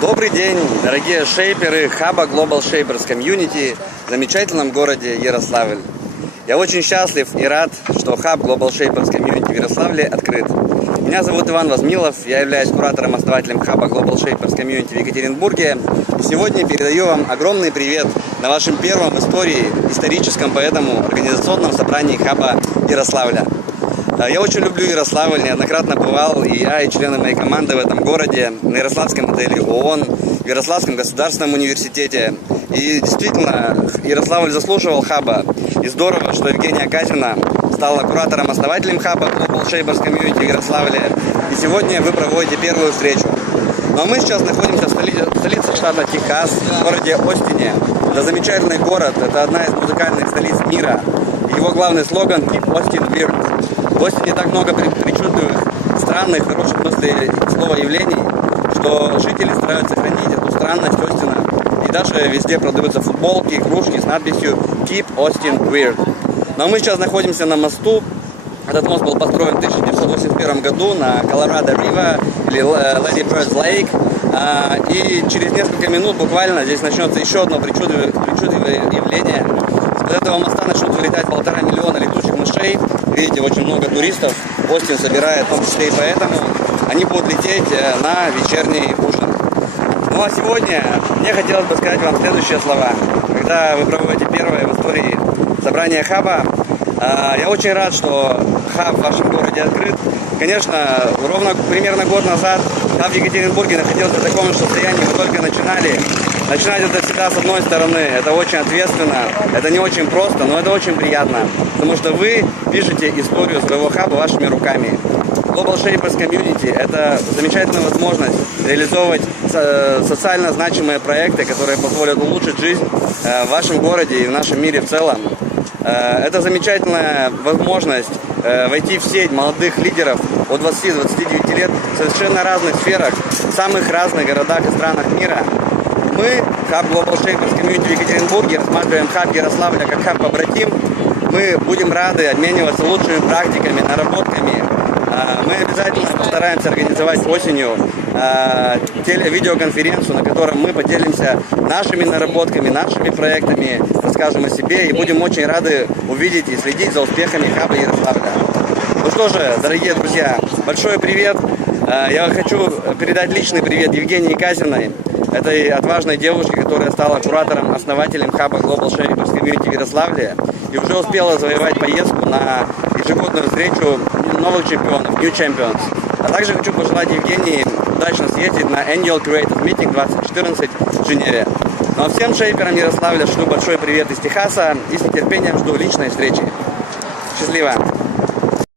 Добрый день, дорогие шейперы хаба Global Shapers Community в замечательном городе Ярославль. Я очень счастлив и рад, что хаб Global Shapers Community в Ярославле открыт. Меня зовут Иван Возмилов, я являюсь куратором-основателем хаба Global Shapers Community в Екатеринбурге. И сегодня передаю вам огромный привет на вашем первом в истории историческом, поэтому организационном собрании хаба Ярославля. Я очень люблю Ярославль, неоднократно бывал и я, и члены моей команды в этом городе, на Ярославском отеле ООН, в Ярославском государственном университете. И действительно, Ярославль заслуживал хаба. И здорово, что Евгения Казина стала куратором-основателем хаба Global Shapers Community в Ярославле. И сегодня вы проводите первую встречу. Ну а мы сейчас находимся в столице штата Техас, в городе Остине. Это замечательный город, это одна из музыкальных столиц мира. И его главный слоган «Keep Austin Weird». В Остине так много причудливых, странных, хороших смысле слова явлений, что жители стараются хранить эту странность Остина. И даже везде продаются футболки, кружки с надписью «Keep Austin Weird». Но мы сейчас находимся на мосту. Этот мост был построен в 1981 году на Colorado River или Lady Bird Lake. И через несколько минут буквально здесь начнется еще одно причудливое явление. С этого моста начнут вылетать 1,5 миллиона летучих мышей. Видите, очень много туристов Остин собирает, в том числе и поэтому они будут лететь на вечерний ужин. Ну а сегодня мне хотелось бы сказать вам следующие слова. Когда вы проводите первое в истории собрание хаба, я очень рад, что хаб в вашем городе открыт. Конечно, ровно примерно год назад хаб в Екатеринбурге находился в таком же состоянии, мы только начинали. Начинать это всегда с одной стороны, это очень ответственно, это не очень просто, но это очень приятно, потому что вы пишете историю своего хаба вашими руками. Global Shapers Community – это замечательная возможность реализовывать социально значимые проекты, которые позволят улучшить жизнь в вашем городе и в нашем мире в целом. Это замечательная возможность войти в сеть молодых лидеров от 20-29 лет в совершенно разных сферах, в самых разных городах и странах мира. Мы, хаб Global Shapers Community в Екатеринбурге, рассматриваем хаб Ярославля как хаб-побратим. Мы будем рады обмениваться лучшими практиками, наработками. Мы обязательно постараемся организовать осенью видеоконференцию, на которой мы поделимся нашими наработками, нашими проектами, расскажем о себе и будем очень рады увидеть и следить за успехами хаба Ярославля. Ну что же, дорогие друзья, большой привет. Я хочу передать личный привет Евгении Казиной, этой отважной девушке, которая стала куратором-основателем хаба Global Shapers Community в Ярославле и уже успела завоевать поездку на ежегодную встречу новых чемпионов, New Champions. А также хочу пожелать Евгении удачно съездить на Annual Creative Meeting 2014 в Женеве. Ну а всем шейперам Ярославля шлю большой привет из Техаса и с нетерпением жду личной встречи. Счастливо!